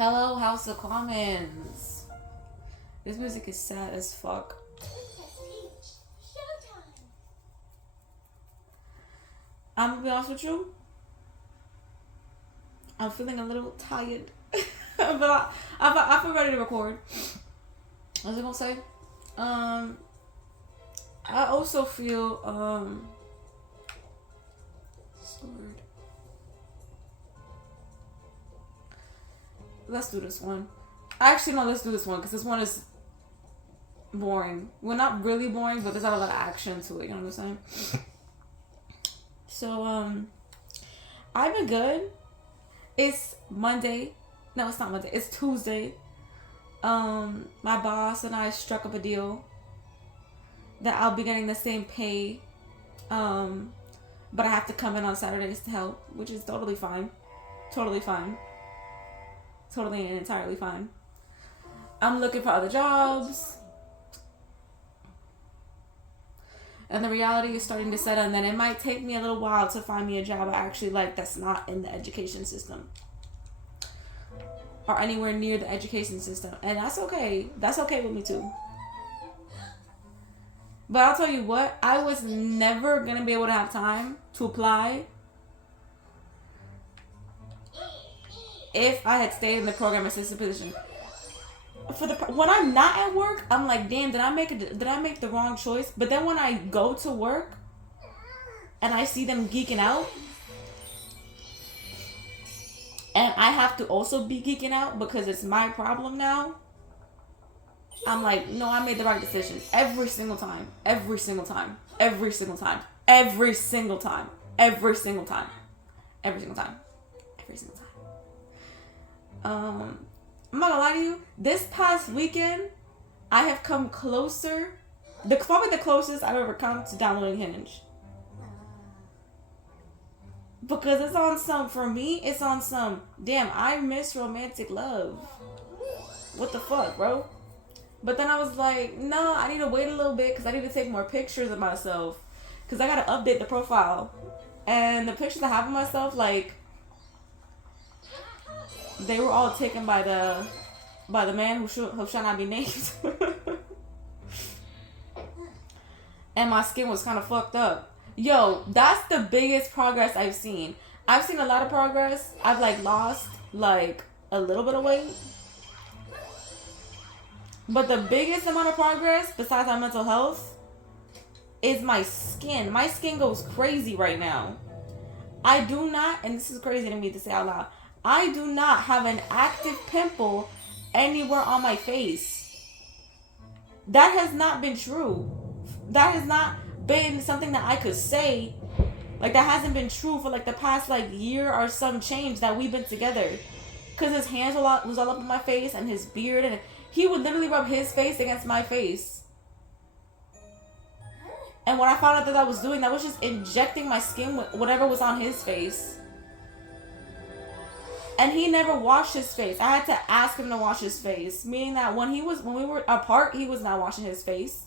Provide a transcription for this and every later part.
Hello, House of Commons. This music is sad as fuck. Showtime. I'm gonna be honest with you. I'm feeling a little tired, but I feel ready to record. What was I gonna say? I also feel sword. Let's do this one. Actually, no, let's do this one because this one is boring. Well, not really boring, but there's not a lot of action to it. You know what I'm saying? So, I've been good. It's Monday. No, it's not Monday. It's Tuesday. My boss and I struck up a deal that I'll be getting the same pay. But I have to come in on Saturdays to help, which is totally fine. Totally fine. Totally and entirely fine. I'm looking for other jobs. And the reality is starting to set in that it might take me a little while to find me a job I actually like that's not in the education system. Or anywhere near the education system. And that's okay. That's okay with me too. But I'll tell you what, I was never going to be able to have time to apply if I had stayed in the program assistant position. When I'm not at work, I'm like, damn, did I make the wrong choice? But then when I go to work and I see them geeking out, and I have to also be geeking out because it's my problem now, I'm like, no, I made the right decision every single time. Every single time. Every single time. Every single time. Every single time. Every single time. Every single time. I'm not gonna lie to you. This past weekend, I have come closer. Probably the closest I've ever come to downloading Hinge. Because it's on some, for me, it's on some, damn, I miss romantic love. What the fuck, bro? But then I was like, no, I need to wait a little bit because I need to take more pictures of myself. Because I got to update the profile. And the pictures I have of myself, like, they were all taken by the man who shall not be named. And my skin was kind of fucked up. Yo, that's the biggest progress I've seen. I've seen a lot of progress. I've like lost like a little bit of weight. But the biggest amount of progress, besides my mental health, is my skin. My skin goes crazy right now. I do not, and this is crazy to me to say out loud, I do not have an active pimple anywhere on my face. That has not been true. That has not been something that I could say. Like, that hasn't been true for like the past like year or some change that we've been together. Because his hands was all up in my face and his beard, and he would literally rub his face against my face. And when I found out that I was doing that, was just injecting my skin with whatever was on his face. And he never washed his face. I had to ask him to wash his face. Meaning that when we were apart, he was not washing his face.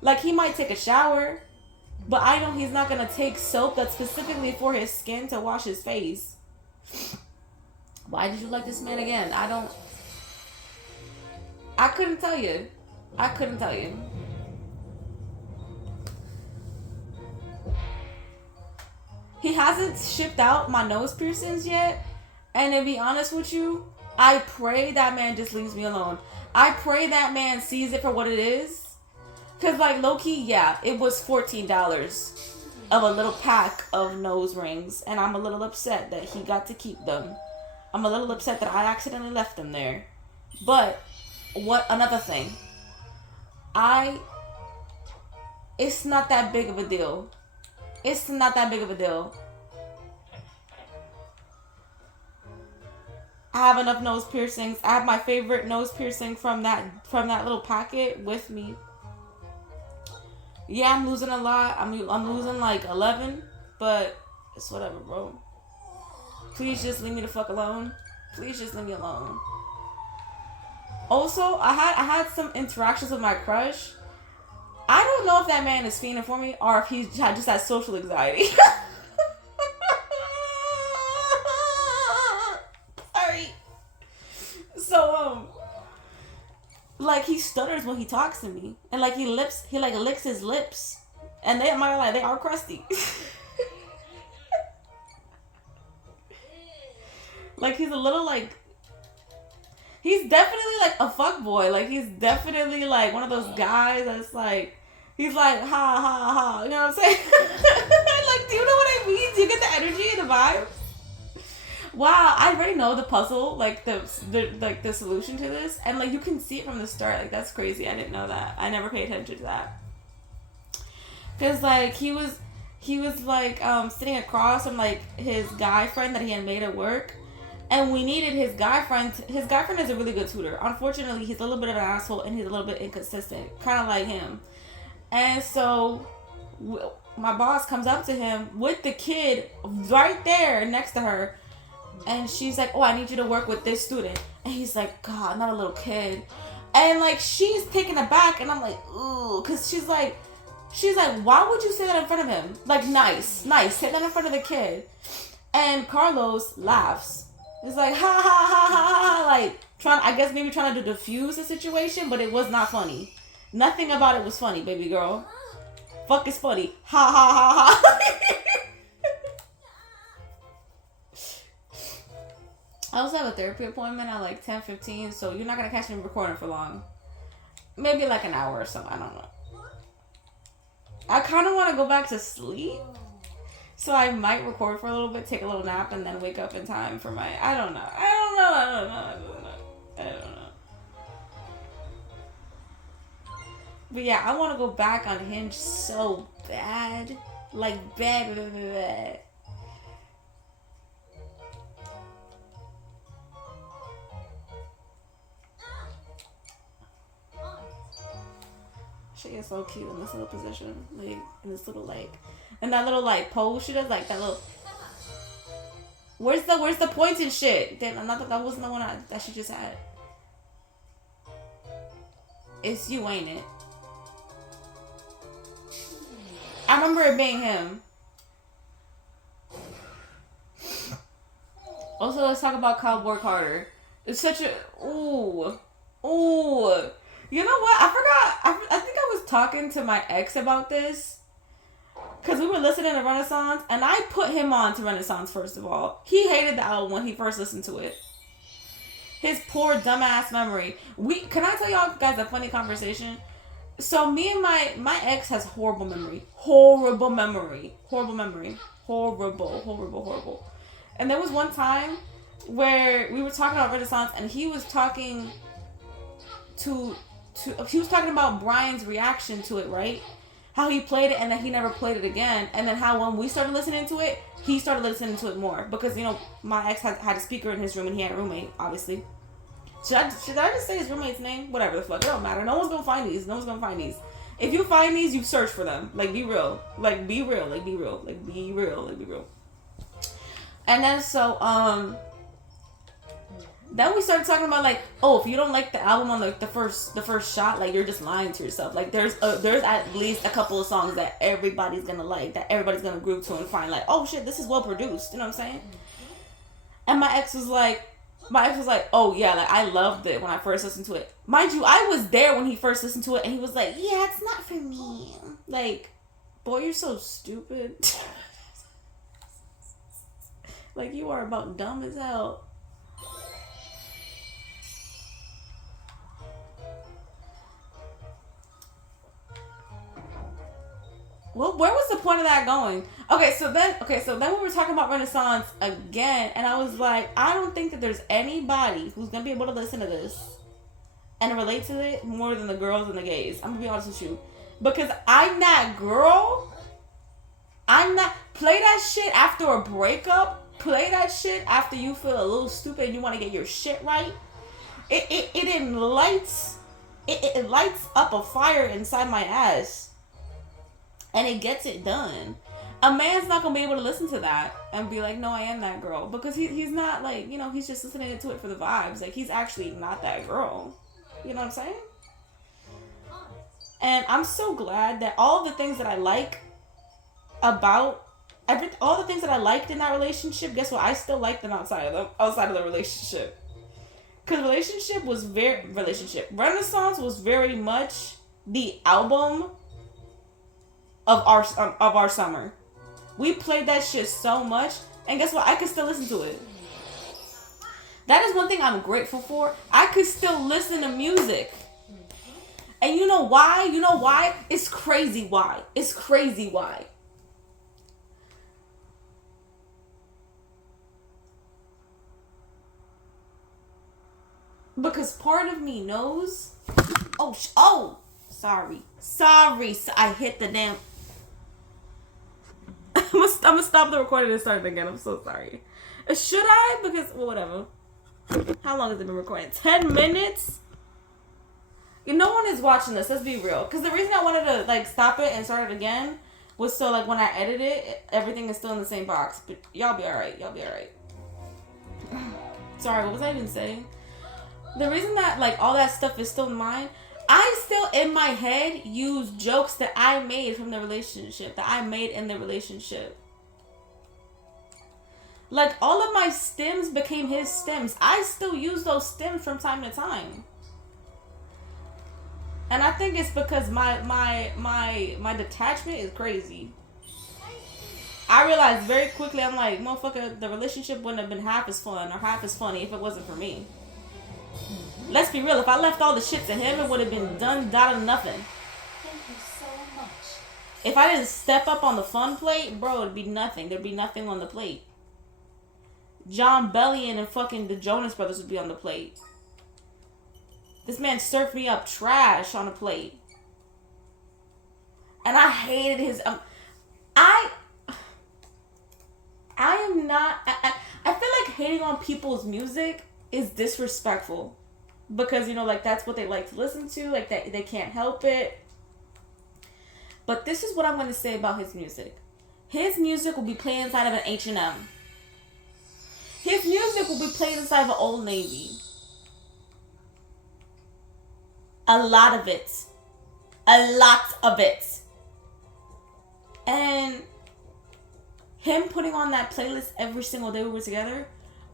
Like, he might take a shower, but I know he's not going to take soap that's specifically for his skin to wash his face. Why did you like this man again? I couldn't tell you. I couldn't tell you. He hasn't shipped out my nose piercings yet. And to be honest with you, I pray that man just leaves me alone. I pray that man sees it for what it is. Because, like, low-key, yeah, it was $14 of a little pack of nose rings. And I'm a little upset that he got to keep them. I'm a little upset that I accidentally left them there. But, another thing. It's not that big of a deal. It's not that big of a deal. I have enough nose piercings. I have my favorite nose piercing from that little packet with me. Yeah, I'm losing a lot. I'm losing like 11, but it's whatever, bro. Please just leave me the fuck alone. Please just leave me alone. Also, I had some interactions with my crush. I don't know if that man is fiending for me or if he just has social anxiety. Sorry. like he stutters when he talks to me, and like he like licks his lips, and they admire like they are crusty. Like he's a little like he's definitely like a fuck boy. Like he's definitely like one of those guys that's like he's like ha ha ha. You know what I'm saying? Like, do you know what I mean? Do you get the energy and the vibe? Wow, I already know the puzzle, like the solution to this, and like you can see it from the start. Like that's crazy. I didn't know that. I never paid attention to that. Cause like he was like sitting across from like his guy friend that he had made at work, and we needed his guy friend. His guy friend is a really good tutor. Unfortunately, he's a little bit of an asshole and he's a little bit inconsistent, kind of like him. And so my boss comes up to him with the kid right there next to her. And she's like, oh, I need you to work with this student. And he's like, God, not a little kid. And like, she's taken aback. And I'm like, ooh. Because she's like, why would you say that in front of him? Like, nice. Say that in front of the kid. And Carlos laughs. He's like, ha, ha, ha, ha, ha. Like, maybe trying to diffuse the situation. But it was not funny. Nothing about it was funny, baby girl. Fuck is funny. Ha, ha, ha, ha. I also have a therapy appointment at like 10:15, so you're not gonna catch me recording for long. Maybe like an hour or something. I don't know. I kind of want to go back to sleep, so I might record for a little bit, take a little nap, and then wake up in time for my. I don't know. But yeah, I want to go back on Hinge so bad, like bad. She is so cute in this little position, like in this little like, and that little like pose she does, like that little. Where's the points and shit? Damn, that wasn't the one that she just had. It's you, ain't it? I remember it being him. Also, let's talk about Cowboy Carter. It's such a ooh. You know what? I forgot. I think I was talking to my ex about this. Because we were listening to Renaissance. And I put him on to Renaissance, first of all. He hated the album when he first listened to it. His poor, dumbass memory. Can I tell y'all guys a funny conversation? So, me and my ex has horrible memory. Horrible. And there was one time where we were talking about Renaissance. And he was talking he was talking about Brian's reaction to it, right? How he played it and then he never played it again. And then how when we started listening to it, he started listening to it more. Because, you know, my ex had a speaker in his room and he had a roommate, obviously. Should I just say his roommate's name? Whatever the fuck. It don't matter. No one's gonna find these. If you find these, you search for them. Like, be real. And then so, then we started talking about like, oh, if you don't like the album on like the first shot, like you're just lying to yourself. Like there's at least a couple of songs that everybody's gonna like, that everybody's gonna groove to and find like, oh shit, this is well produced. You know what I'm saying? And my ex was like, oh yeah, like I loved it when I first listened to it. Mind you, I was there when he first listened to it, and he was like, yeah, it's not for me. Like, boy, you're so stupid. Like you are about dumb as hell. Well, where was the point of that going? Okay, so then we were talking about Renaissance again, and I was like, I don't think that there's anybody who's gonna be able to listen to this and relate to it more than the girls and the gays. I'm gonna be honest with you, because I'm that girl. Play that shit after a breakup. Play that shit after you feel a little stupid and you want to get your shit right. It lights up a fire inside my ass. And it gets it done. A man's not going to be able to listen to that and be like, no, I am that girl. Because he's not like, you know, he's just listening to it for the vibes. Like, he's actually not that girl. You know what I'm saying? And I'm so glad that all the things that I like about all the things that I liked in that relationship, guess what? I still like them outside of the relationship. Because Renaissance was very much the album of our summer. We played that shit so much, and guess what? I could still listen to it. That is one thing I'm grateful for. I could still listen to music. And you know why? You know why? It's crazy why. It's crazy why. Because part of me knows. Sorry. I hit the damn. I'm gonna stop the recording and start it again. I'm so sorry. Should I? Because whatever. How long has it been recording? 10 minutes. No one is watching this. Let's be real. Because the reason I wanted to like stop it and start it again was so like when I edit it, everything is still in the same box. But y'all be alright. Sorry, what was I even saying? The reason that like all that stuff is still mine, I still in my head use jokes that I made from the relationship, that I made in the relationship. Like all of my stems became his stems. I still use those stems from time to time. And I think it's because my detachment is crazy. I realized very quickly, I'm like, motherfucker, the relationship wouldn't have been half as fun or half as funny if it wasn't for me. Let's be real. If I left all the shit to him, it would have been done, dotted, nothing. Thank you so much. If I didn't step up on the fun plate, bro, it'd be nothing. There'd be nothing on the plate. John Bellion and fucking the Jonas Brothers would be on the plate. This man served me up trash on a plate. And I hated his... I am not... I feel like hating on people's music is disrespectful. Because, you know, like, that's what they like to listen to. Like, they can't help it. But this is what I'm going to say about his music. His music will be played inside of an H&M. His music will be played inside of an Old Navy. A lot of it. A lot of it. And him putting on that playlist every single day we were together,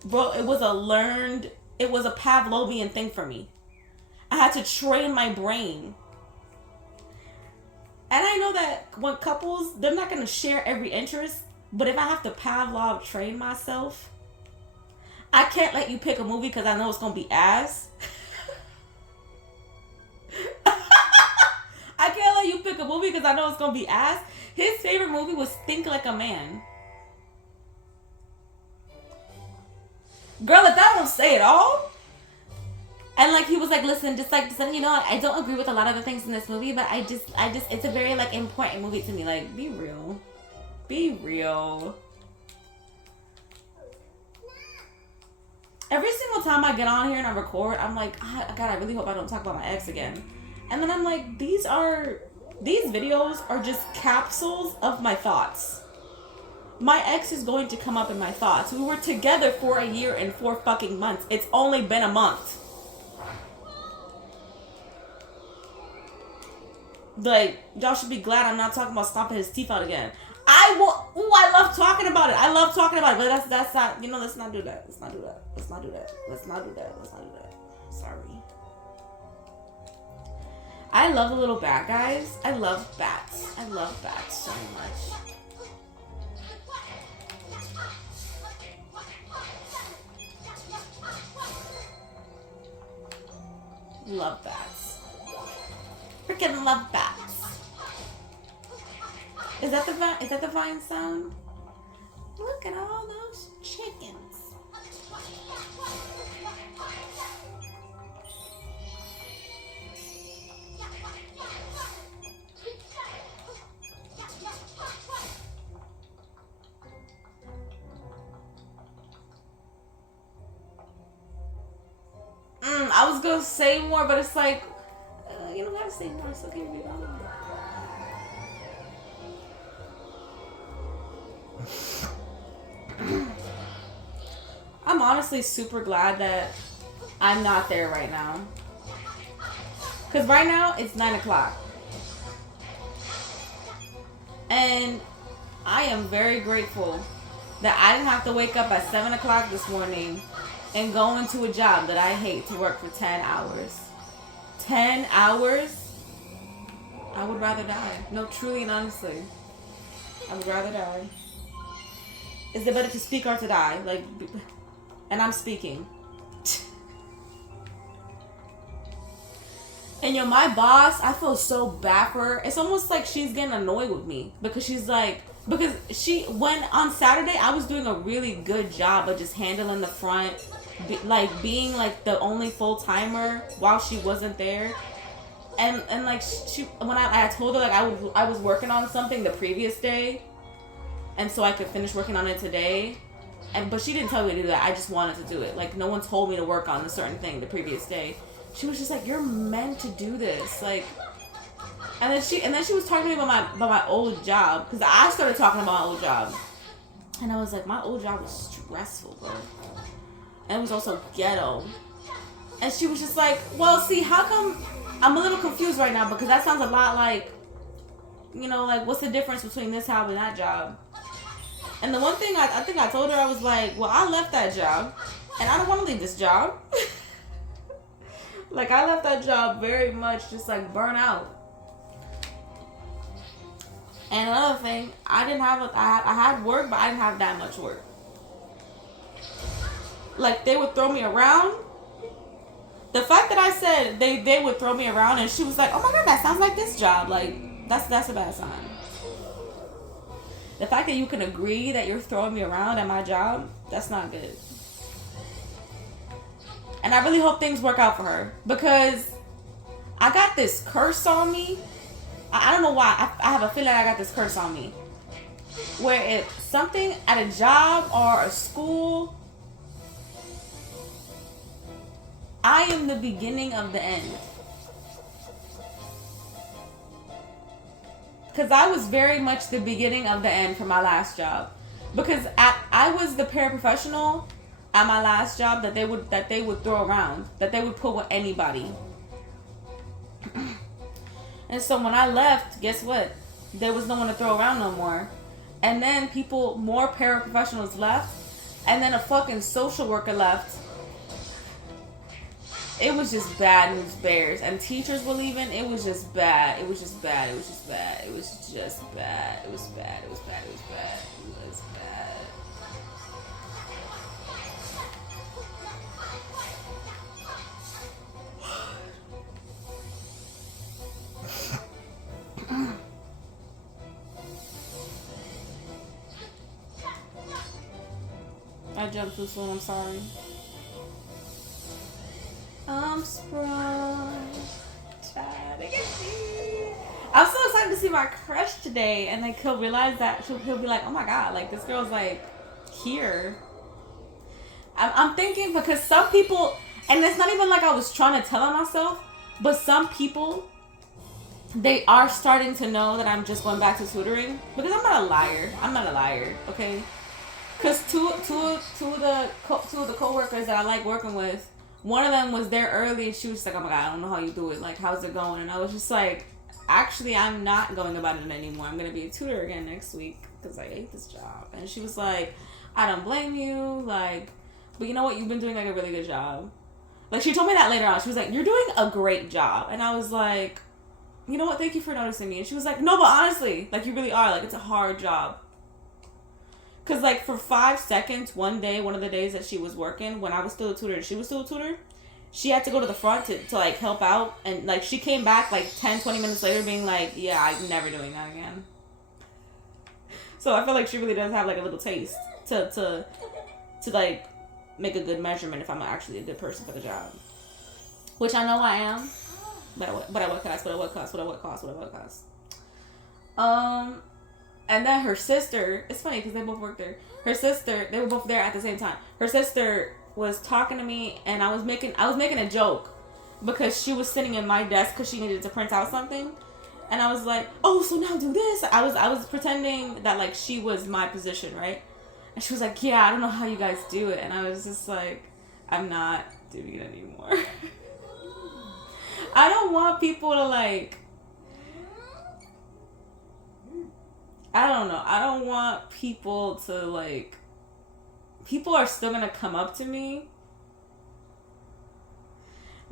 bro, it was a Pavlovian thing for me. I had to train my brain. And I know that when couples, they're not going to share every interest, but if I have to Pavlov train myself, I can't let you pick a movie because I know it's going to be ass. I can't let you pick a movie because I know it's going to be ass. His favorite movie was Think Like a Man. Girl, if that don't say it all. And like he was like, listen, just you know, I don't agree with a lot of the things in this movie, but I just it's a very like important movie to me. Like, be real. Be real. Every single time I get on here and I record, I'm like, God, I really hope I don't talk about my ex again. And then I'm like, these videos are just capsules of my thoughts. My ex is going to come up in my thoughts. We were together for a year and 4 fucking months. It's only been a month. Like, y'all should be glad I'm not talking about stomping his teeth out again. I love talking about it. But that's not, you know, let's not do that. Sorry. I love the little bat guys. I love bats so much. Love bats. Freaking love bats. Is that the vine sound? Look at all those chickens. I was gonna say more, but it's like, you don't gotta say more, it's okay, we don't. I'm honestly super glad that I'm not there right now. Because right now, it's 9 o'clock. And I am very grateful that I didn't have to wake up at 7 o'clock this morning and go into a job that I hate to work for 10 hours. 10 hours? I would rather die. No, truly and honestly. I would rather die. Is it better to speak or to die? Like, and I'm speaking. And yo, my boss, I feel so bad for her. It's almost like she's getting annoyed with me because she's like, when on Saturday I was doing a really good job of just handling the front, being like the only full timer while she wasn't there, and like when I told her like I was working on something the previous day, and so I could finish working on it today, but she didn't tell me to do that. I just wanted to do it. Like no one told me to work on a certain thing the previous day. She was just like, you're meant to do this, like, and then she was talking to me about my old job, because I started talking about my old job, and I was like, my old job was stressful, bro, and it was also ghetto, and she was just like, well, see, how come I'm a little confused right now, because that sounds a lot like, you know, like, what's the difference between this job and that job? And the one thing I think I told her, I was like, well, I left that job, and I don't want to leave this job. Like, I left that job very much just, like, burnt out. And another thing, I had work, but I didn't have that much work. Like, they would throw me around. The fact that I said they would throw me around, and she was like, oh my God, that sounds like this job. Like, that's a bad sign. The fact that you can agree that you're throwing me around at my job, that's not good. And I really hope things work out for her, because I got this curse on me. I don't know why. I have a feeling I got this curse on me. Where if something at a job or a school, I am the beginning of the end. Because I was very much the beginning of the end for my last job. Because I was the paraprofessional at my last job that they would throw around, that they would put with anybody. And so when I left, guess what? There was no one to throw around no more. And then more paraprofessionals left, and then a fucking social worker left. It was just bad news bears. And teachers were leaving. It was just bad. It was just bad. It was just bad. It was just bad. It was bad. It was bad. It was bad. It was bad. I jumped too soon, I'm sorry. I'm sprung. I'm so excited to see my crush today, and like he'll realize that he'll be like, oh my God, like this girl's like here. I'm thinking, because some people, and it's not even like I was trying to tell on myself, but some people, they are starting to know that I'm just going back to tutoring, because I'm not a liar, okay? Because two of the coworkers that I like working with, one of them was there early. She was just like, oh my God, I don't know how you do it. Like, how's it going? And I was just like, actually, I'm not going about it anymore. I'm going to be a tutor again next week because I hate this job. And she was like, I don't blame you. Like, but you know what? You've been doing like a really good job. Like, she told me that later on. She was like, you're doing a great job. And I was like, you know what? Thank you for noticing me. And she was like, no, but honestly, like, you really are. Like, it's a hard job. Because, like, for 5 seconds, one of the days that she was working, when I was still a tutor and she was still a tutor, she had to go to the front to like, help out. And, like, she came back, like, 10, 20 minutes later being like, yeah, I'm never doing that again. So I feel like she really does have, like, a little taste to like, make a good measurement if I'm actually a good person for the job. Which I know I am. But at what cost? And then her sister, it's funny because they both worked there. Her sister, they were both there at the same time. Her sister was talking to me, and I was making a joke because she was sitting in my desk because she needed to print out something, and I was like, oh, so now do this. I was pretending that like she was my position, right? And she was like, yeah, I don't know how you guys do it, and I was just like, I'm not doing it anymore. I don't want people to like. I don't know. I don't want people to, like... People are still going to come up to me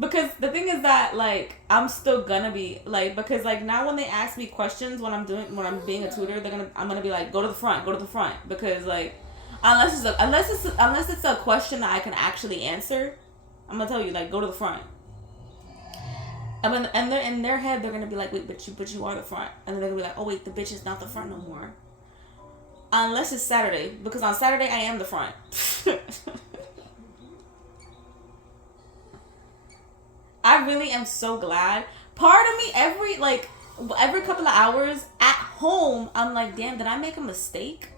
Because the thing is that like I'm still gonna be like, because like now when they ask me questions when I'm being a tutor, I'm gonna be like, go to the front, because like unless it's a question that I can actually answer, I'm gonna tell you like, go to the front. And when and they're in their head, they're gonna be like, wait, but you are the front, and then they're gonna be like, oh wait, the bitch is not the front no more. Unless it's Saturday, because on Saturday I am the front. I really am so glad. Part of me, every couple of hours at home, I'm like, damn, did I make a mistake?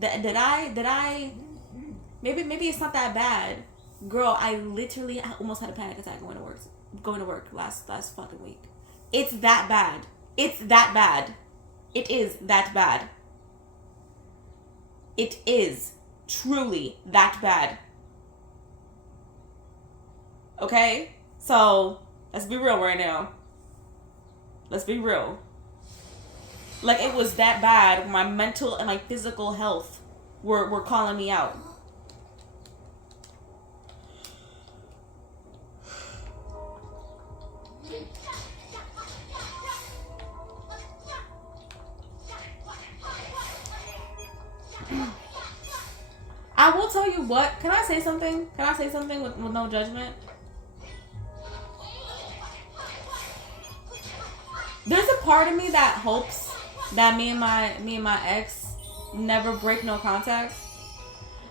Did I? Maybe it's not that bad, girl. I literally almost had a panic attack going to work last fucking week. It's that bad. It's that bad. It is that bad. It is truly that bad. Okay? So, let's be real right now. Let's be real. Like, it was that bad. My mental and my physical health were calling me out. I will tell you what. Can I say something? Can I say something with no judgment? There's a part of me that hopes that me and my ex never break no contact.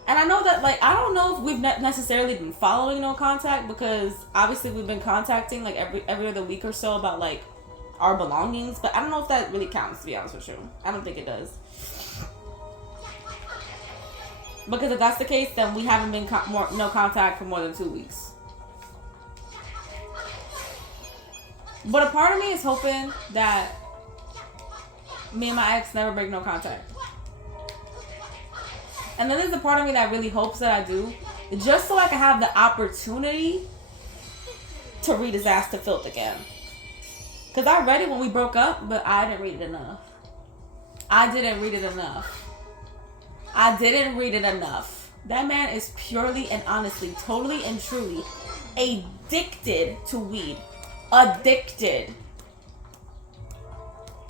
And I know that, like, I don't know if we've necessarily been following no contact, because obviously we've been contacting like every other week or so about like our belongings, but I don't know if that really counts, to be honest with you. I don't think it does. Because if that's the case, then we haven't been no contact for more than 2 weeks. But a part of me is hoping that me and my ex never break no contact. And then there's a part of me that really hopes that I do, just so I can have the opportunity to read his ass to filth again. Because I read it when we broke up, but I didn't read it enough. I didn't read it enough. That man is purely and honestly, totally and truly addicted to weed. Addicted.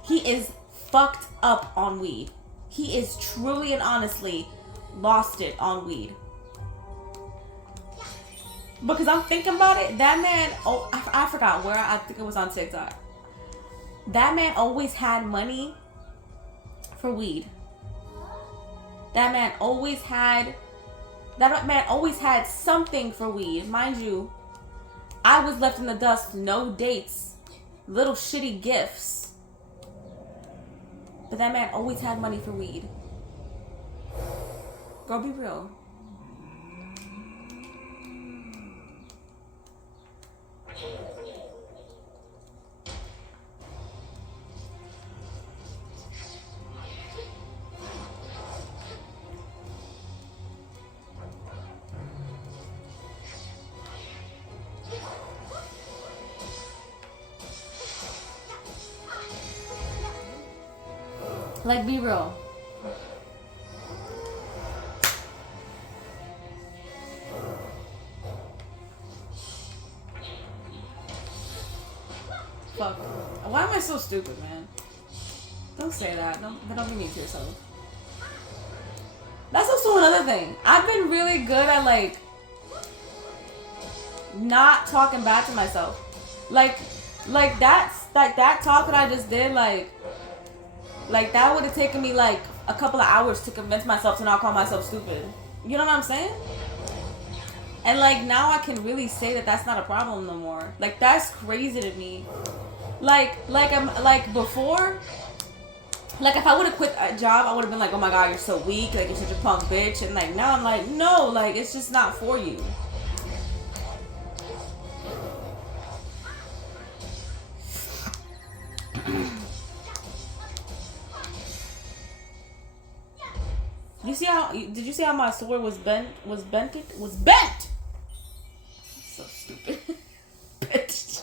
He is fucked up on weed. He is truly and honestly lost it on weed. Because I'm thinking about it, that man, I forgot where, I think it was on TikTok. That man always had money for weed. That man always had something for weed. Mind you, I was left in the dust, no dates, little shitty gifts. But that man always had money for weed. Girl, be real. Like, be real. Fuck. Why am I so stupid, man? Don't say that. Don't be mean to yourself. That's also another thing. I've been really good at, like, not talking back to myself. Like that talk that I just did, like that would have taken me like a couple of hours to convince myself to not call myself stupid. You know what I'm saying? And like now I can really say that that's not a problem no more. Like that's crazy to me. Like I'm like before, like if I would have quit a job, I would have been like, oh my god, you're so weak, like you're such a punk bitch. And like now I'm like, no, like it's just not for you. Did you see how my sword was bent? Was bent? So stupid. Bent.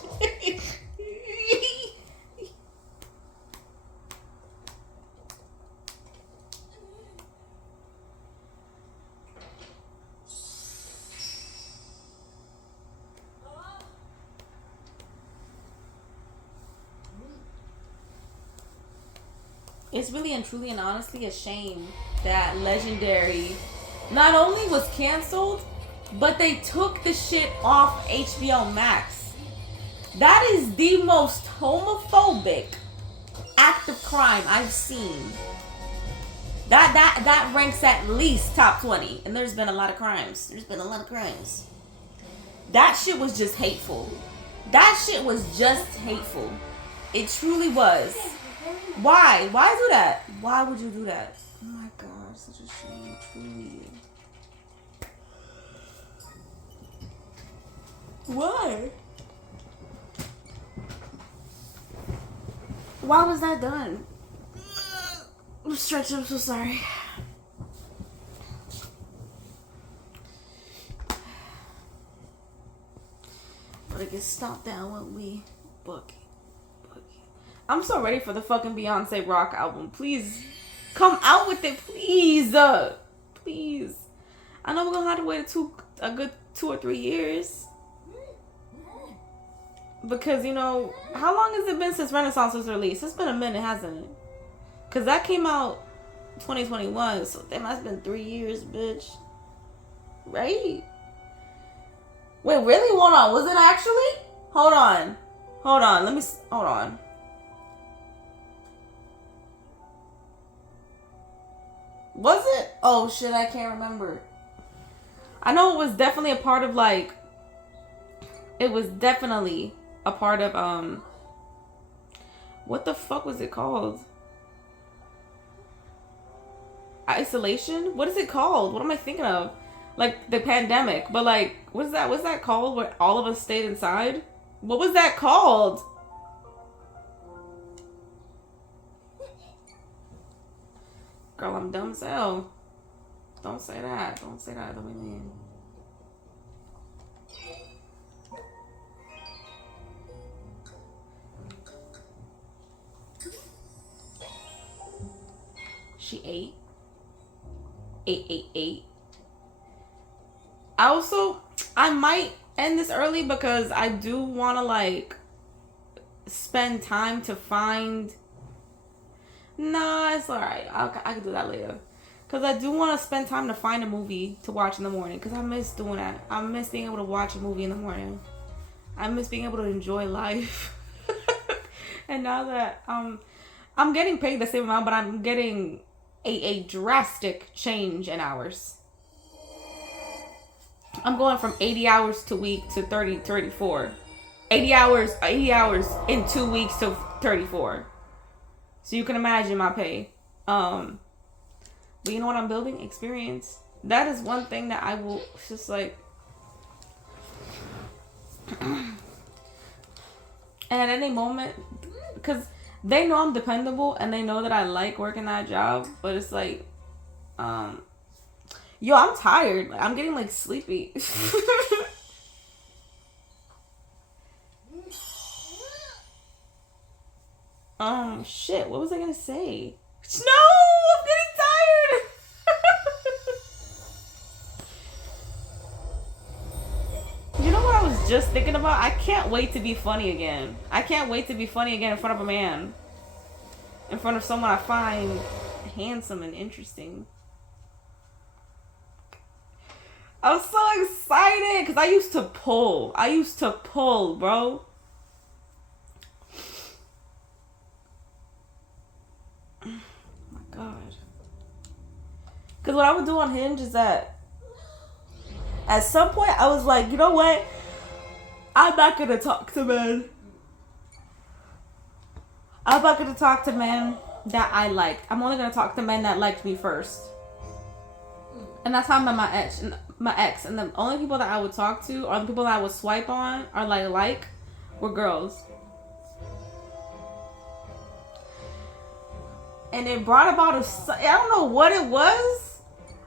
It's really and truly and honestly a shame that Legendary not only was canceled, but they took the shit off HBO Max. That is the most homophobic act of crime I've seen. That ranks at least top 20. And there's been a lot of crimes. That shit was just hateful. That shit was just hateful. It truly was. Why? Why do that? Why would you do that? Oh my god, such a shame, truly. Why? Why was that done? I'm stretching, I'm so sorry. But it gets stomped down when we bucket. I'm so ready for the fucking Beyonce rock album. Please come out with it, please. Please. I know we're gonna have to wait a good 2 or 3 years. Because, you know, how long has it been since Renaissance was released? It's been a minute, hasn't it? Because that came out 2021, so that must have been 3 years, bitch. Right? Wait, really? Hold on. Was it actually? Hold on. Hold on. Was it? Oh shit, I can't remember. I know it was definitely a part of what the fuck was it called? Isolation? What is it called? What am I thinking of? Like the pandemic, but like what's that called where all of us stayed inside? What was that called? Girl, I'm dumb as hell. Don't say that. Don't be mean. She ate. Ate. I might end this early because I do want to like spend time to find. Nah, it's alright. I can do that later. Because I do want to spend time to find a movie to watch in the morning. Because I miss doing that. I miss being able to watch a movie in the morning. I miss being able to enjoy life. And now that I'm getting paid the same amount, but I'm getting a drastic change in hours. I'm going from 80 hours to week to 34. 80 hours in 2 weeks to 34. So you can imagine my pay. But you know what I'm building? Experience. That is one thing that I will just like. And at any moment, because they know I'm dependable and they know that I like working that job, but it's like, yo, I'm tired. Like, I'm getting like sleepy. Shit, what was I gonna say? No, I'm getting tired. You know what I was just thinking about? I can't wait to be funny again. I can't wait to be funny again in front of a man. In front of someone I find handsome and interesting. I'm so excited because I used to pull, bro. Oh my god. Because what I would do on Hinge is that at some point I was like, you know what? I'm not going to talk to men. I'm not going to talk to men that I liked. I'm only going to talk to men that liked me first. And that's how I met my ex. And the only people that I would talk to, or the people that I would swipe on, or like were girls. And it brought about I don't know what it was,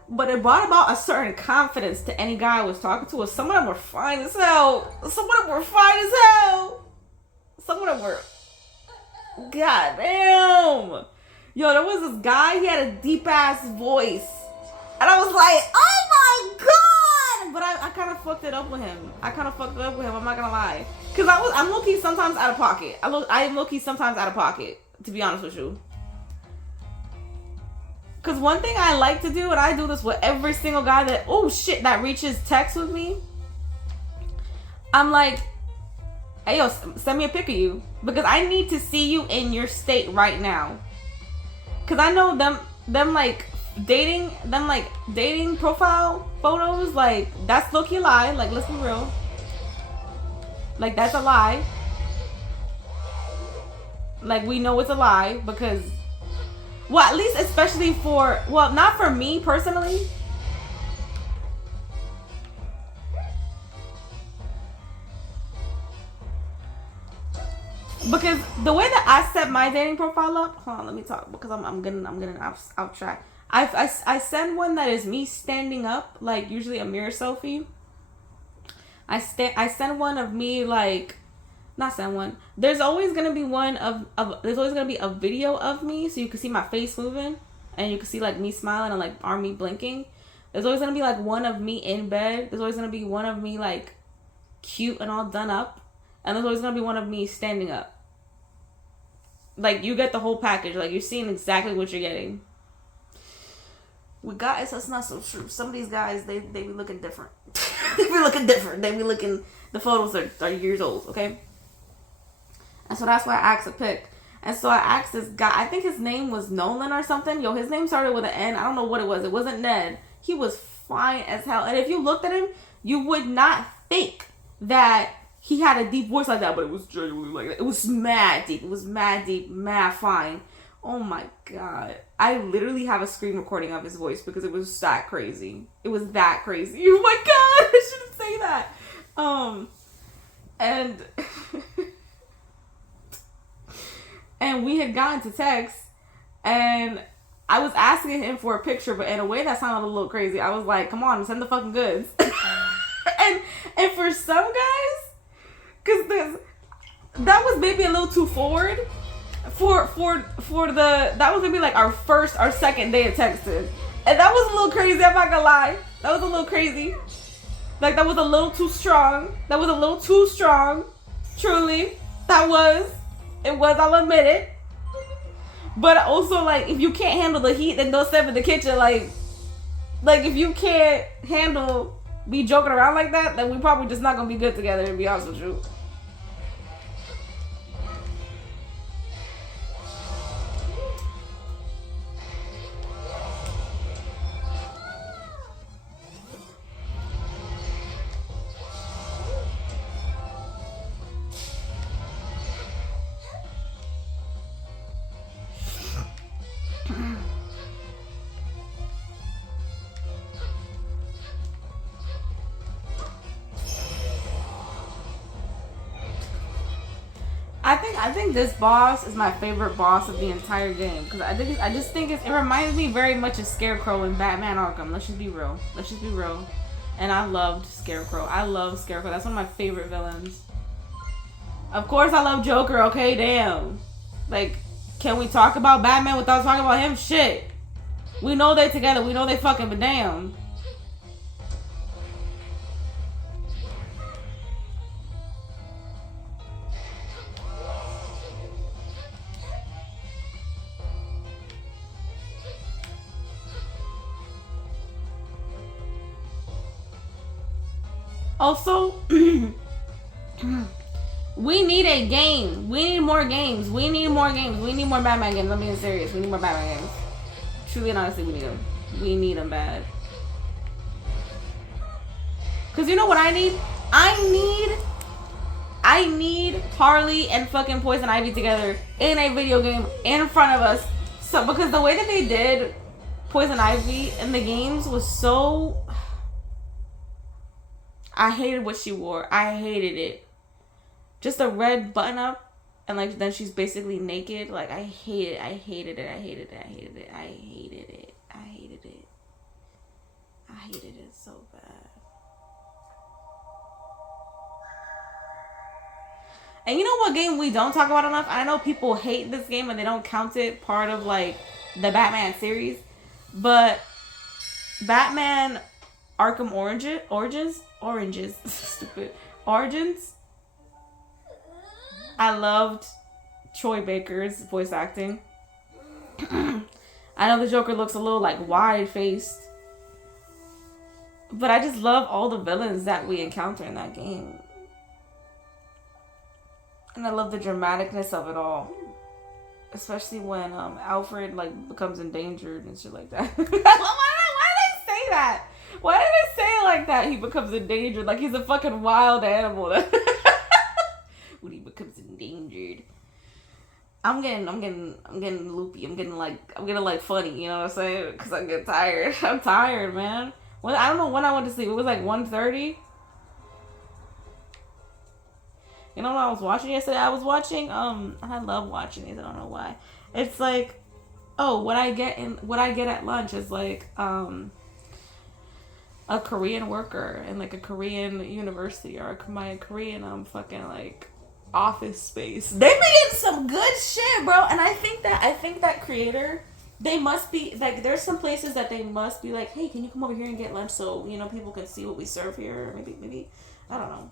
but it brought about a certain confidence to any guy I was talking to. Some of them were fine as hell. Some of them were God damn. Yo, there was this guy, he had a deep ass voice. And I was like, oh my god! But I kind of fucked it up with him. I'm not gonna lie. Because I'm low-key sometimes out of pocket. I am low-key sometimes out of pocket, to be honest with you. Cause one thing I like to do, and I do this with every single guy that reaches text with me. I'm like, hey yo, send me a pic of you, because I need to see you in your state right now. Cause I know them like dating profile photos, like that's low-key lie. Like, let's be real. Like, that's a lie. Like, we know it's a lie because, well, at least especially for, well, not for me personally. Because the way that I set my dating profile up, hold on, let me talk, because I'm getting off track. I send one that is me standing up, like usually a mirror selfie. I send one of me, like, not send one. There's always gonna be one there's always gonna be a video of me, so you can see my face moving, and you can see like me smiling and like arm me blinking. There's always gonna be like one of me in bed. There's always gonna be one of me like cute and all done up, and there's always gonna be one of me standing up. Like, you get the whole package. Like, you're seeing exactly what you're getting. With guys, that's not so true. Some of these guys, they be looking different. They be looking different. They be looking, the photos are years old, okay? And so that's why I asked a pic. And so I asked this guy, I think his name was Nolan or something. Yo, his name started with an N. I don't know what it was. It wasn't Ned. He was fine as hell. And if you looked at him, you would not think that he had a deep voice like that, but it was genuinely like that. It was mad deep. It was mad deep, mad fine. Oh my God. I literally have a screen recording of his voice because it was that crazy. It was that crazy. Oh my God, I shouldn't say that. And and we had gotten to text, and I was asking him for a picture, but in a way that sounded a little crazy. I was like, come on, send the fucking goods. and for some guys, because that was maybe a little too forward that was maybe like our second day of texting, and that was a little crazy. I'm not gonna lie, that was a little crazy. Like, that was a little too strong. Truly, it was. I'll admit it. But also, like, if you can't handle the heat, then don't step in the kitchen. Like if you can't handle me joking around like that, then we probably just not gonna be good together. To be honest with you. I think this boss is my favorite boss of the entire game, because I just think it reminds me very much of Scarecrow in Batman Arkham. Let's just be real. And I loved Scarecrow. I love Scarecrow. That's one of my favorite villains. Of course I love Joker, okay? Damn. Like, can we talk about Batman without talking about him? Shit. We know they together. We know they fucking, but damn. Also, we need a game. We need more games. We need more Batman games. I'm being serious. We need more Batman games. Truly and honestly, we need them. We need them bad. Because you know what I need? I need Harley and fucking Poison Ivy together in a video game in front of us. So, because the way that they did Poison Ivy in the games was so... I hated what she wore. I hated it. Just a red button up, and like then she's basically naked. Like, I hated it. I hated it so bad. And you know what game we don't talk about enough? I know people hate this game and they don't count it part of like the Batman series, but Batman Arkham Origins stupid Origins. I loved Troy Baker's voice acting. I know the Joker looks a little like wide faced, but I just love all the villains that we encounter in that game, and I love the dramaticness of it all, especially when Alfred like becomes endangered and shit like that. Why did they say that? Why did they say it like that? He becomes endangered, like he's a fucking wild animal. When he becomes endangered. I'm getting loopy. I'm getting like funny. You know what I'm saying? Because I get tired. I'm tired, man. I don't know when I went to sleep. It was like 1:30. You know what I was watching yesterday? I was watching. I love watching these. I don't know why. It's like, oh, what I get at lunch is like a Korean worker in like a Korean university or my Korean fucking like office space. They be getting some good shit, bro. And I think that creator, they must be like, there's some places that they must be like, hey, can you come over here and get lunch so people can see what we serve here? Maybe I don't know.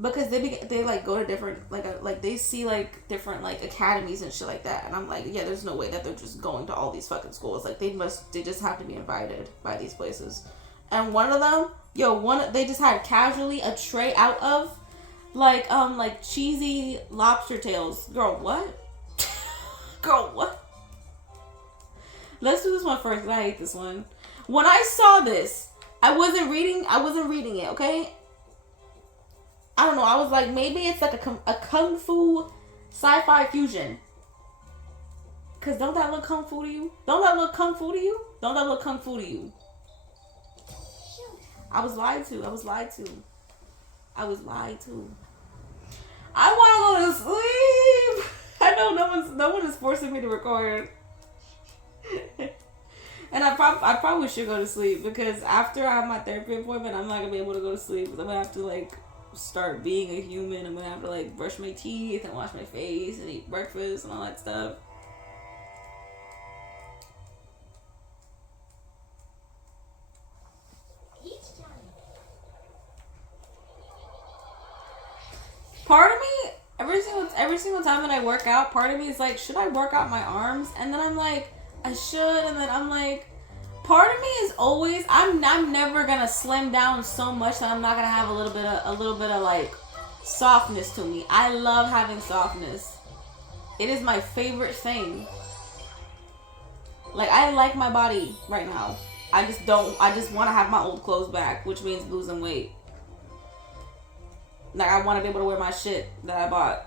Because they like go to different like they see like different like academies and shit like that, and I'm like, yeah, there's no way that they're just going to all these fucking schools. Like they just have to be invited by these places. And one of them, they just had casually a tray out of like cheesy lobster tails. Girl, what? Girl, what? Let's do this one first, because I hate this one. When I saw this, I wasn't reading it, okay? I don't know. I was like, maybe it's like a kung fu sci-fi fusion. Cause don't that look kung fu to you? Don't that look kung fu to you? Don't that look kung fu to you? I was lied to. I was lied to. I want to go to sleep. I know no one is forcing me to record. And I probably should go to sleep, because after I have my therapy appointment, I'm not gonna be able to go to sleep. I'm gonna have to like start being a human. I'm gonna have to like brush my teeth and wash my face and eat breakfast and all that stuff. Part of me, every single time that I work out, part of me is like, should I work out my arms? And then I'm like, I should. And then I'm like, part of me is always, I'm never gonna slim down so much that I'm not gonna have a little bit of like softness to me. I love having softness. It is my favorite thing. Like, I like my body right now. I just want to have my old clothes back, which means losing weight. Like, I want to be able to wear my shit that I bought.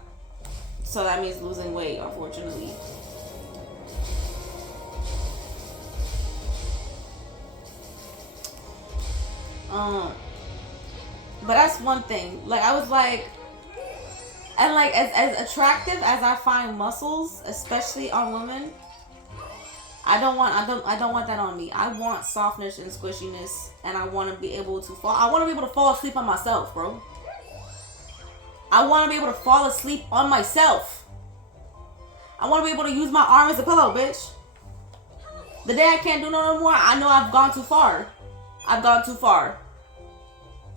So that means losing weight, unfortunately. But that's one thing. Like, I was like, and like as attractive as I find muscles, especially on women, I don't want that on me. I want softness and squishiness, and I want to be able to fall asleep on myself, bro. I want to be able to fall asleep on myself. I want to be able to use my arm as a pillow, bitch. The day I can't do no more, I know I've gone too far.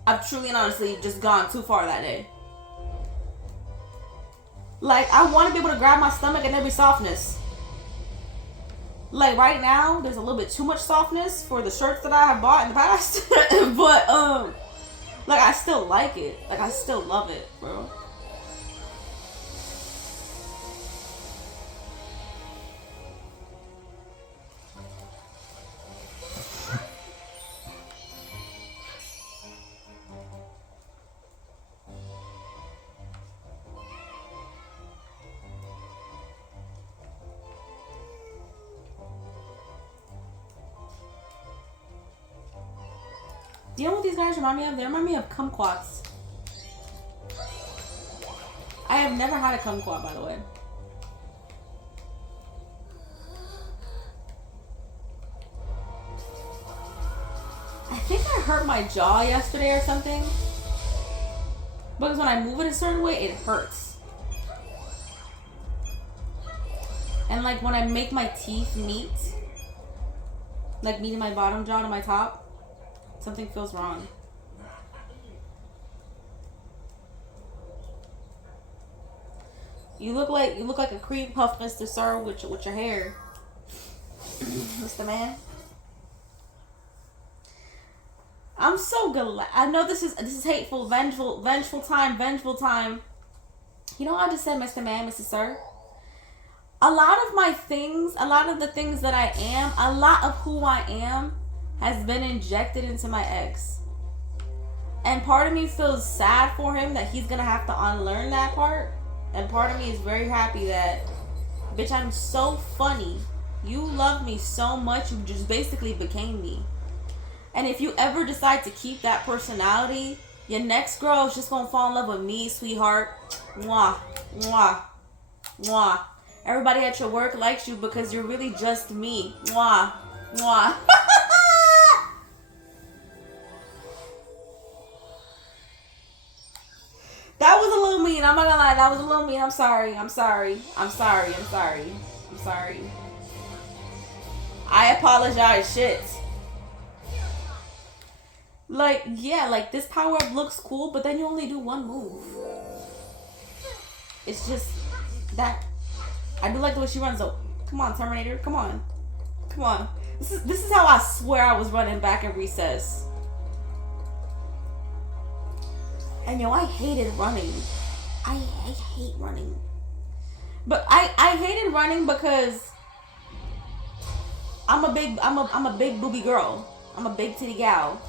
I've truly and honestly just gone too far that day. Like, I want to be able to grab my stomach and there be softness. Like, right now, there's a little bit too much softness for the shirts that I have bought in the past. But, like, I still like it. Like, I still love it, bro. Do you know what these guys remind me of? They remind me of kumquats. I have never had a kumquat, by the way. I think I hurt my jaw yesterday or something. Because when I move it a certain way, it hurts. And like when I make my teeth meet, like meeting my bottom jaw to my top, something feels wrong. You look like a cream puff, Mr. Sir, with your hair. Mr. Man. I'm so glad. I know this is hateful, vengeful time. You know what I just said, Mr. Man, Mr. Sir? A lot of my things, a lot of the things that I am, a lot of who I am has been injected into my ex. And part of me feels sad for him that he's gonna have to unlearn that part. And part of me is very happy that, bitch, I'm so funny. You love me so much, you just basically became me. And if you ever decide to keep that personality, your next girl is just gonna fall in love with me, sweetheart. Mwah, mwah, mwah. Everybody at your work likes you because you're really just me. Mwah, mwah. That was a little mean. I'm not gonna lie. That was a little mean. I'm sorry. I apologize. Shit. Like, yeah, like this power up looks cool, but then you only do one move. It's just that. I do like the way she runs though. Come on, Terminator. Come on. This is how I swear I was running back in recess. And yo, I hated running. I hate running. But I hated running because I'm a big booby girl. I'm a big titty gal.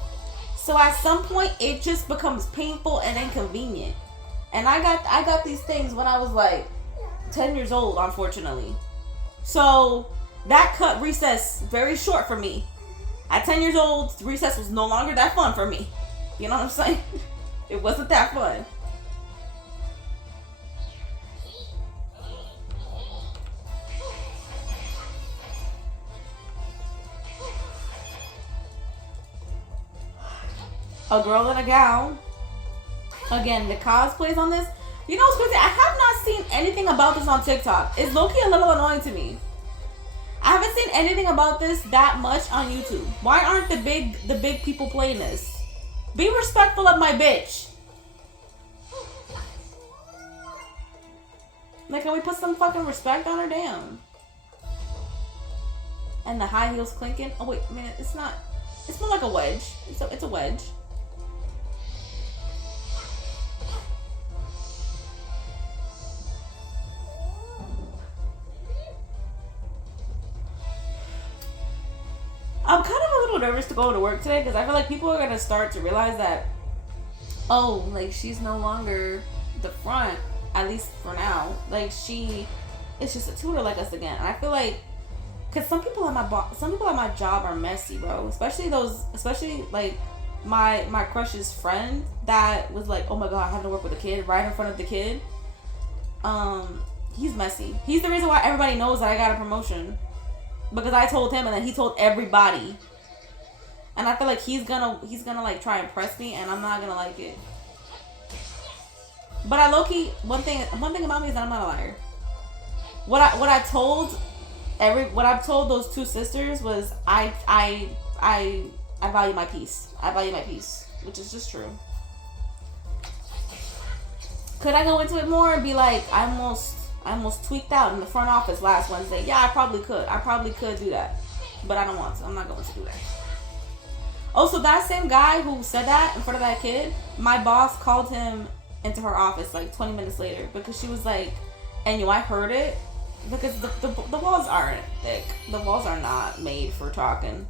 So at some point it just becomes painful and inconvenient. And I got these things when I was like 10 years old, unfortunately. So that cut recess very short for me. At 10 years old, recess was no longer that fun for me. You know what I'm saying? It wasn't that fun. A girl in a gown. Again, the cosplays on this. You know what's crazy? I have not seen anything about this on TikTok. It's low-key a little annoying to me. I haven't seen anything about this that much on YouTube. Why aren't the big people playing this? Be respectful of my bitch. Like, can we put some fucking respect on her? Damn. And the high heels clinking. Oh wait, man, it's not. It's more like a wedge. It's a wedge. I'm kind of a little nervous to go to work today because I feel like people are going to start to realize that, oh, like, she's no longer the front, at least for now. Like, it's just a tutor like us again. And I feel like, because some people at my job are messy, bro. Especially like my crush's friend that was like, oh my god, I have to work with a kid right in front of the kid. He's messy. He's the reason why everybody knows that I got a promotion. Because I told him and then he told everybody. And I feel like he's gonna like try and press me and I'm not gonna like it. But I low-key, one thing about me is that I'm not a liar. What I've told those two sisters was I value my peace. I value my peace, which is just true. Could I go into it more and be like, I almost tweaked out in the front office last Wednesday? Yeah, I probably could do that. But I don't want to. I'm not going to do that. Also, that same guy who said that in front of that kid, my boss called him into her office like 20 minutes later because she was like, and I heard it because the walls aren't thick. The walls are not made for talking.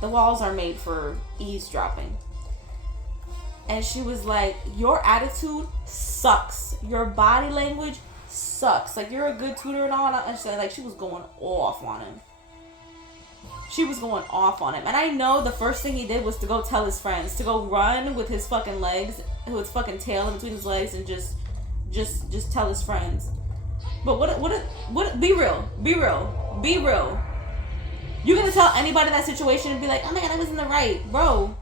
The walls are made for eavesdropping. And she was like, your attitude sucks. Your body language sucks. Like, you're a good tutor and all. And she was going off on him. And I know the first thing he did was to go tell his friends, to go run with his fucking legs, with his fucking tail in between his legs, and just tell his friends. But what? Be real. You're gonna tell anybody in that situation and be like, oh my god, I was in the right, bro.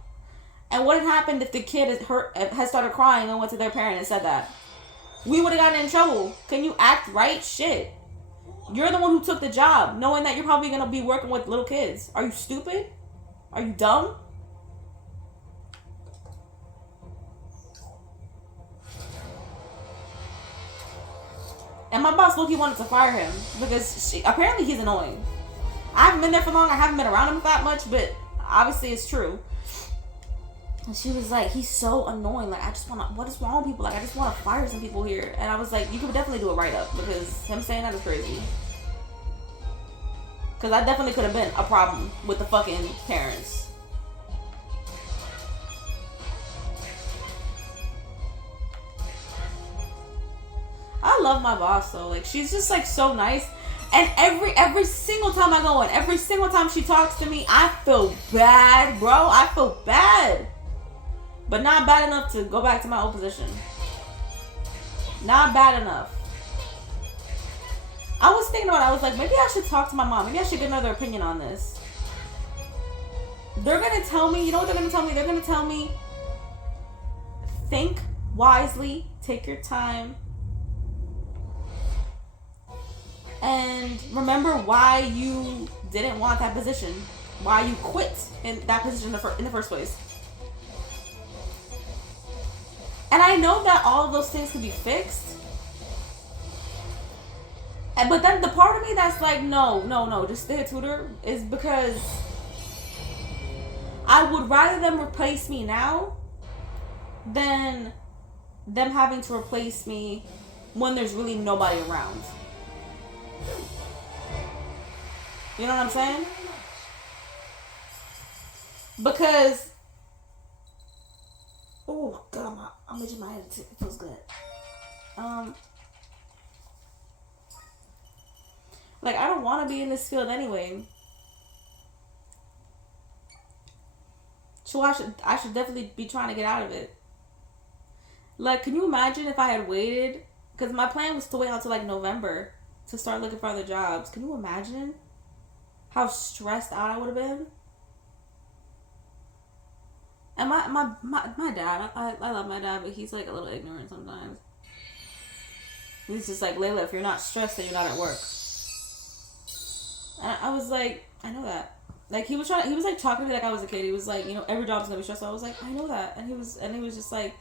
And what had happened if the kid had started crying and went to their parent and said that? We would have gotten in trouble. Can you act right? Shit. You're the one who took the job, knowing that you're probably going to be working with little kids. Are you stupid? Are you dumb? And my boss, Loki, wanted to fire him because apparently he's annoying. I haven't been there for long. I haven't been around him that much, but obviously it's true. And she was like, he's so annoying. Like, I just want to, what is wrong with people? Like, I just want to fire some people here. And I was like, you could definitely do a write-up because him saying that is crazy. Because that definitely could have been a problem with the fucking parents. I love my boss though. Like, she's just like so nice. And every single time I go in, every single time she talks to me, I feel bad, bro. I feel bad. But not bad enough to go back to my old position. Not bad enough. I was thinking about it. I was like, maybe I should talk to my mom. Maybe I should get another opinion on this. They're going to tell me, you know what they're going to tell me? They're going to tell me, think wisely, take your time, and remember why you didn't want that position. Why you quit in that position in the first place. And I know that all of those things can be fixed. But then the part of me that's like, no, just stay a tutor is because I would rather them replace me now than them having to replace me when there's really nobody around. You know what I'm saying? Because, oh god, I'm itching my head. It feels good. Like, I don't want to be in this field anyway. So I should definitely be trying to get out of it. Like, can you imagine if I had waited? Because my plan was to wait until like November to start looking for other jobs. Can you imagine how stressed out I would have been? And my dad, I love my dad, but he's like a little ignorant sometimes. He's just like, Layla, if you're not stressed, then you're not at work. And I was like, I know that. Like, he was like talking to me like I was a kid. He was like, you know, every job's gonna be stressful. I was like, I know that. And he was just like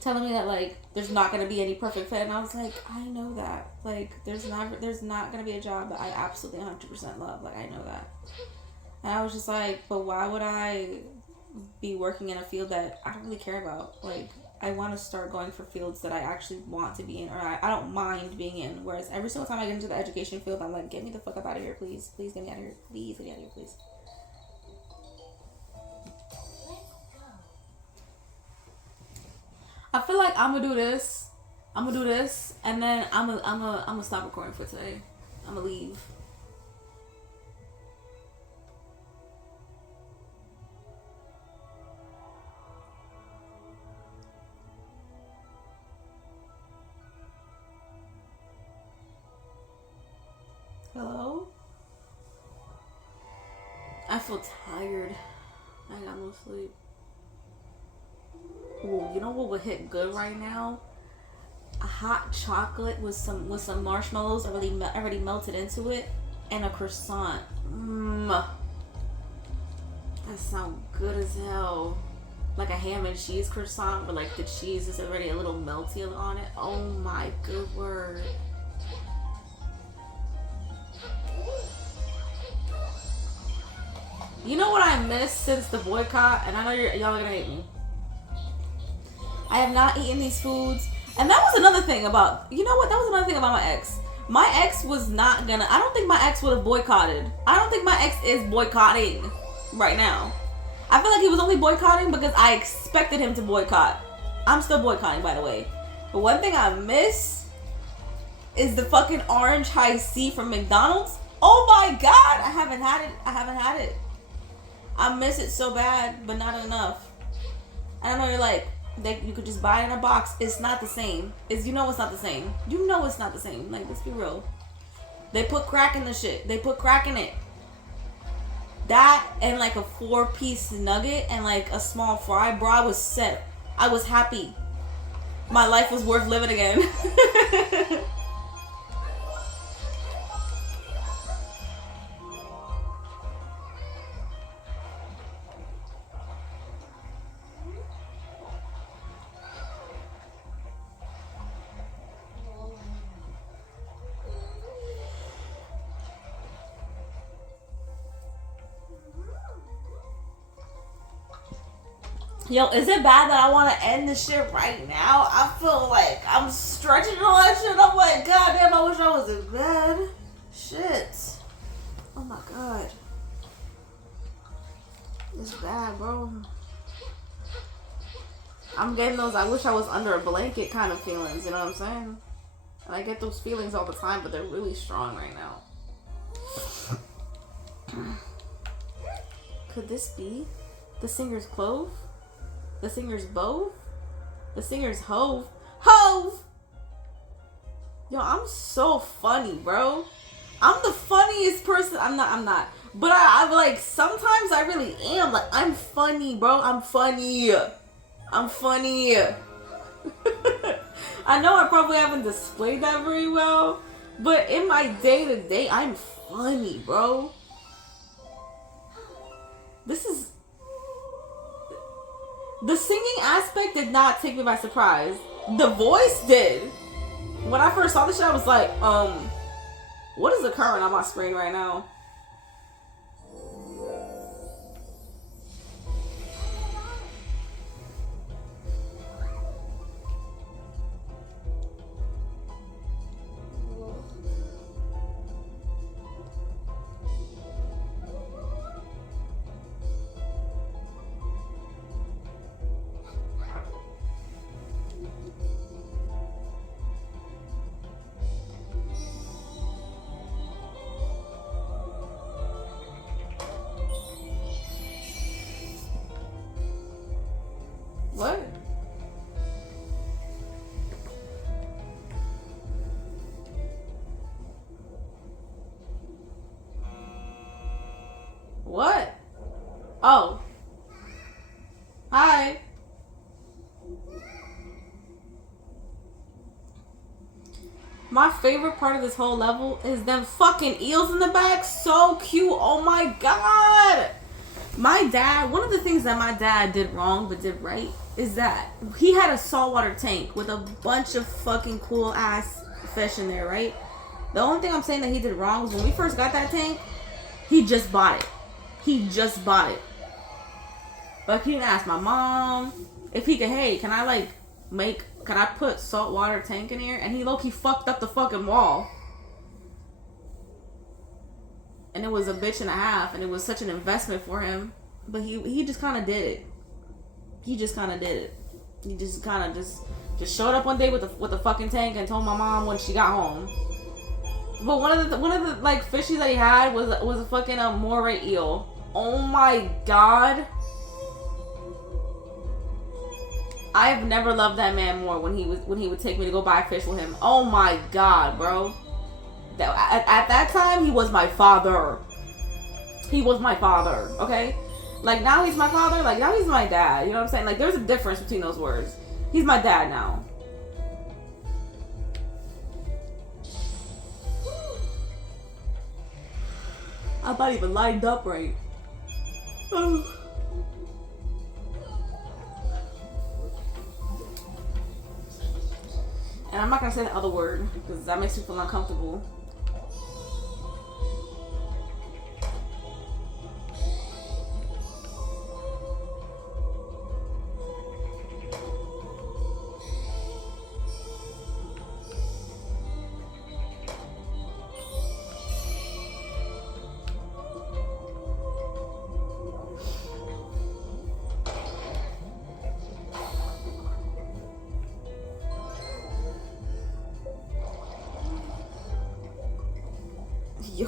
telling me that like there's not gonna be any perfect fit. And I was like, I know that. Like, there's not gonna be a job that I absolutely 100% love. Like, I know that. And I was just like, but why would I be working in a field that I don't really care about? Like, I want to start going for fields that I actually want to be in, or I don't mind being in. Whereas every single time I get into the education field, I'm like, get me the fuck up out of here, please. Please get me out of here. Please get me out of here, please. I feel like I'm gonna do this, and then I'm gonna stop recording for today. I'm gonna leave. Hello? I feel tired. I got no sleep. Ooh, you know what would hit good right now? A hot chocolate with some marshmallows already melted into it, and a croissant. That sounds good as hell. Like a ham and cheese croissant, where like the cheese is already a little melty on it. Oh my good word. You know what I missed since the boycott? And I know y'all are gonna hate me. I have not eaten these foods. And that was another thing about, you know what? That was another thing about my ex. My ex was not gonna, I don't think my ex would have boycotted. I don't think my ex is boycotting right now. I feel like he was only boycotting because I expected him to boycott. I'm still boycotting, by the way. But one thing I miss is the fucking orange high C from McDonald's. Oh my god, I haven't had it. I miss it so bad, but not enough. I don't know, you're like, you could just buy it in a box. It's not the same. You know it's not the same. You know it's not the same. Like, let's be real. They put crack in the shit. They put crack in it. That and like a 4-piece nugget and like a small fry, bro, I was set. I was happy. My life was worth living again. Yo, is it bad that I want to end this shit right now? I feel like I'm stretching all that shit. I'm like, God damn, I wish I was in bed. Shit. Oh my God. It's bad, bro. I'm getting those I wish I was under a blanket kind of feelings, you know what I'm saying? And I get those feelings all the time, but they're really strong right now. Could this be the singer's clove? The singer's bow? The singer's hove? Hove! Yo, I'm so funny, bro. I'm the funniest person. I'm not. But I'm like, sometimes I really am. Like, I'm funny, bro. I'm funny. I know I probably haven't displayed that very well, but in my day-to-day, I'm funny, bro. The singing aspect did not take me by surprise. The voice did. When I first saw this shit, I was like, what is occurring on my screen right now? What? What? Oh. Hi. My favorite part of this whole level is them fucking eels in the back. So cute. Oh my God. My dad, one of the things that my dad did wrong but did right is that he had a saltwater tank with a bunch of fucking cool ass fish in there, right? The only thing I'm saying that he did wrong was when we first got that tank, he just bought it. But he didn't ask my mom if he could, hey, can I put saltwater tank in here? And he low-key fucked up the fucking wall. And it was a bitch and a half, and it was such an investment for him. But he just kind of did it. He just kind of showed up one day with the fucking tank and told my mom when she got home. But one of the like fishies that he had was a fucking moray eel. Oh my God. I've never loved that man more when he would take me to go buy fish with him. Oh my God, bro. At that time, he was my father. Okay? Like, now he's my father. Like, now he's my dad. You know what I'm saying? Like, there's a difference between those words. He's my dad now. I'm not even lined up right. Oh. And I'm not going to say the other word because that makes me feel uncomfortable.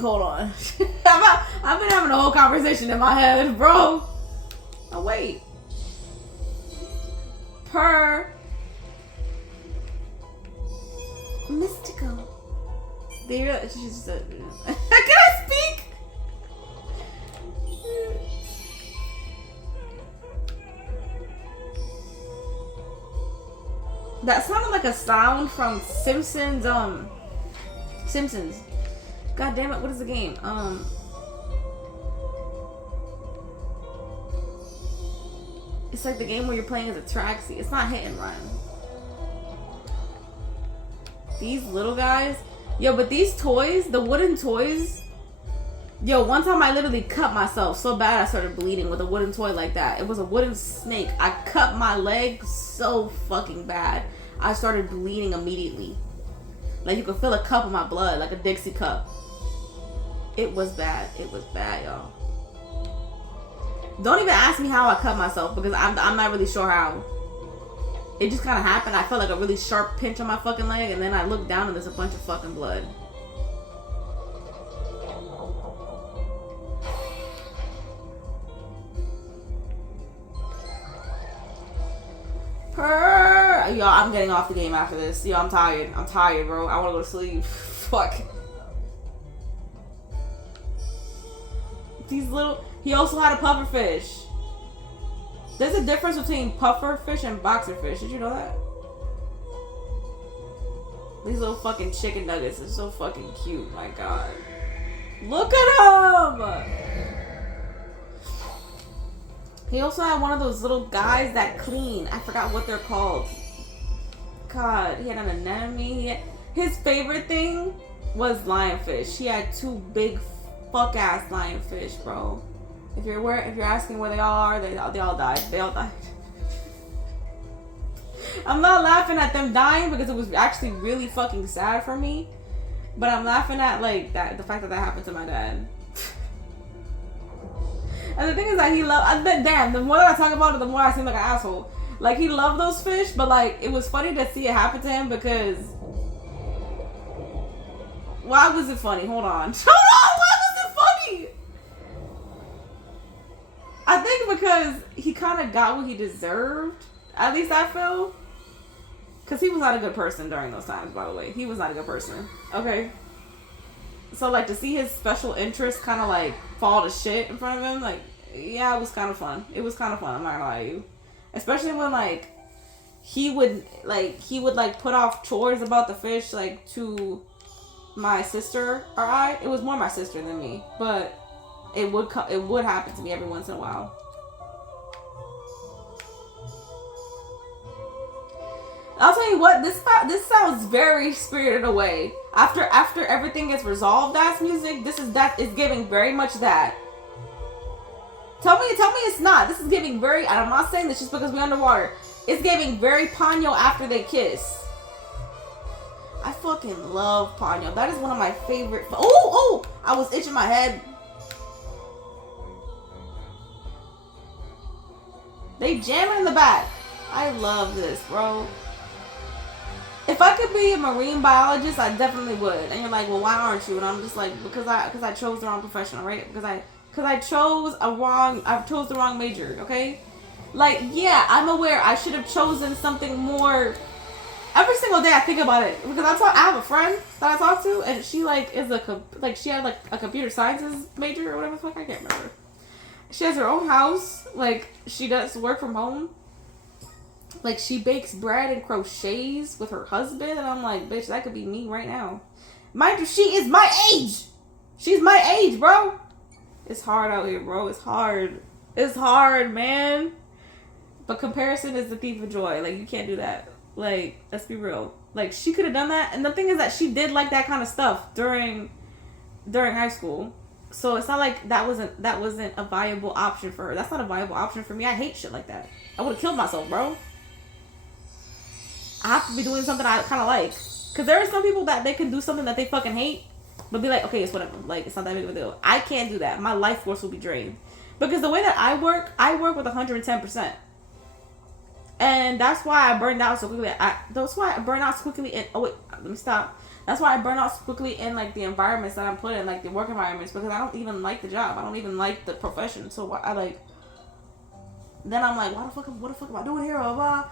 Hold on. I've been having a whole conversation in my head, bro. Oh, wait. Mystical. She's can I speak? That sounded like a sound from Simpsons. Simpsons. God damn it! What is the game? It's like the game where you're playing as a taxi. It's not hit and run. These little guys, yo, but these toys, the wooden toys, Yo, one time I literally cut myself so bad I started bleeding with a wooden toy like that. It was a wooden snake. I cut my leg so fucking bad. I started bleeding immediately. Like you could feel a cup of my blood, like a Dixie cup. It was bad. It was bad, y'all. Don't even ask me how I cut myself because I'm not really sure how. It just kind of happened. I felt like a really sharp pinch on my fucking leg, and then I looked down and there's a bunch of fucking blood. Y'all, I'm getting off the game after this. Yo, I'm tired. I'm tired, bro. I want to go to sleep. Fuck. These little... He also had a puffer fish. There's a difference between puffer fish and boxer fish. Did you know that? These little fucking chicken nuggets are so fucking cute. My God. Look at him! He also had one of those little guys that clean. I forgot what they're called. God, he had an anemone. His favorite thing was lionfish. He had 2 big fuck ass lionfish, bro. If you're asking where they all are, they all died. They all died. I'm not laughing at them dying because it was actually really fucking sad for me. But I'm laughing at like that the fact that happened to my dad. And the thing is that he loved. Damn, the more that I talk about it, the more I seem like an asshole. Like he loved those fish, but like it was funny to see it happen to him because. Why was it funny? Hold on. Hold on. Why was it funny? I think because he kind of got what he deserved. At least I feel. Because he was not a good person during those times, by the way. He was not a good person. Okay. So, like, to see his special interest kind of, like, fall to shit in front of him, like, yeah, it was kind of fun. It was kind of fun, I'm not gonna lie to you. Especially when, like, he would, put off chores about the fish, like, to my sister or I. It was more my sister than me. But it would happen to me every once in a while. I'll tell you what, this sounds very Spirited Away. After everything gets resolved, that's music. This is giving very much that. Tell me it's not. This is giving very. And I'm not saying this just because we're underwater. It's giving very Ponyo after they kiss. I fucking love Ponyo. That is one of my favorite. Oh! I was itching my head. They jamming in the back. I love this, bro. If I could be a marine biologist, I definitely would. And you're like, well, why aren't you? And I'm just like, because I chose the wrong profession, right? Because I chose the wrong major, okay? Like, yeah, I'm aware I should have chosen something more. Every single day I think about it because I have a friend that I talk to, and she she had like a computer sciences major or whatever the fuck, I can't remember. She has her own house, like she does work from home. Like, she bakes bread and crochets with her husband. And I'm like, bitch, that could be me right now. Mind you, she is my age. She's my age, bro. It's hard out here, bro. It's hard. It's hard, man. But comparison is the thief of joy. Like, you can't do that. Like, let's be real. Like, she could have done that. And the thing is that she did like that kind of stuff during high school. So it's not like that wasn't a viable option for her. That's not a viable option for me. I hate shit like that. I would have killed myself, bro. I have to be doing something I kind of like. Because there are some people that they can do something that they fucking hate, but be like, okay, it's whatever. Like, it's not that big of a deal. I can't do that. My life force will be drained. Because the way that I work with 110%. And that's why I burned out so quickly. That's why I burn out so quickly in... Oh, wait. Let me stop. That's why I burn out so quickly in, like, the environments that I'm put in. Like, the work environments. Because I don't even like the job. I don't even like the profession. So, I, like... Then I'm like, what the fuck am I doing here? Blah, blah.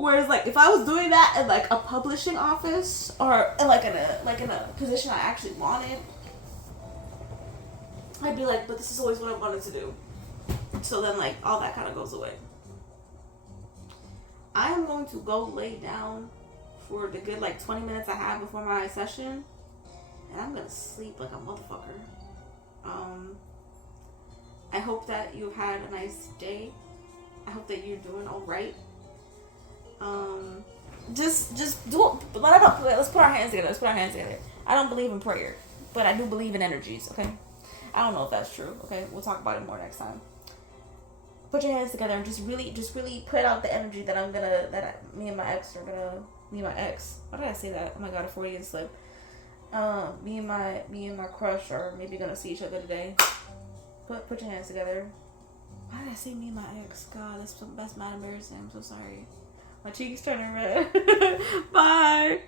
Whereas, like, if I was doing that in, like, a publishing office or, like, in a position I actually wanted, I'd be like, but this is always what I wanted to do. So then, like, all that kind of goes away. I am going to go lay down for the good, like, 20 minutes I have before my session, and I'm going to sleep like a motherfucker. I hope that you've had a nice day. I hope that you're doing all right. Just do it. Let's put our hands together. I don't believe in prayer, but I do believe in energies. Okay, I don't know if that's true. Okay, we'll talk about it more next time. Put your hands together and just really put out the energy that me and my ex are gonna. Me and my ex. Why did I say that? Oh my god, a Freudian slip. Me and my crush are maybe gonna see each other today. Put your hands together. Why did I say me and my ex? God, that's mad embarrassing. I'm so sorry. My cheeks turning red. Bye.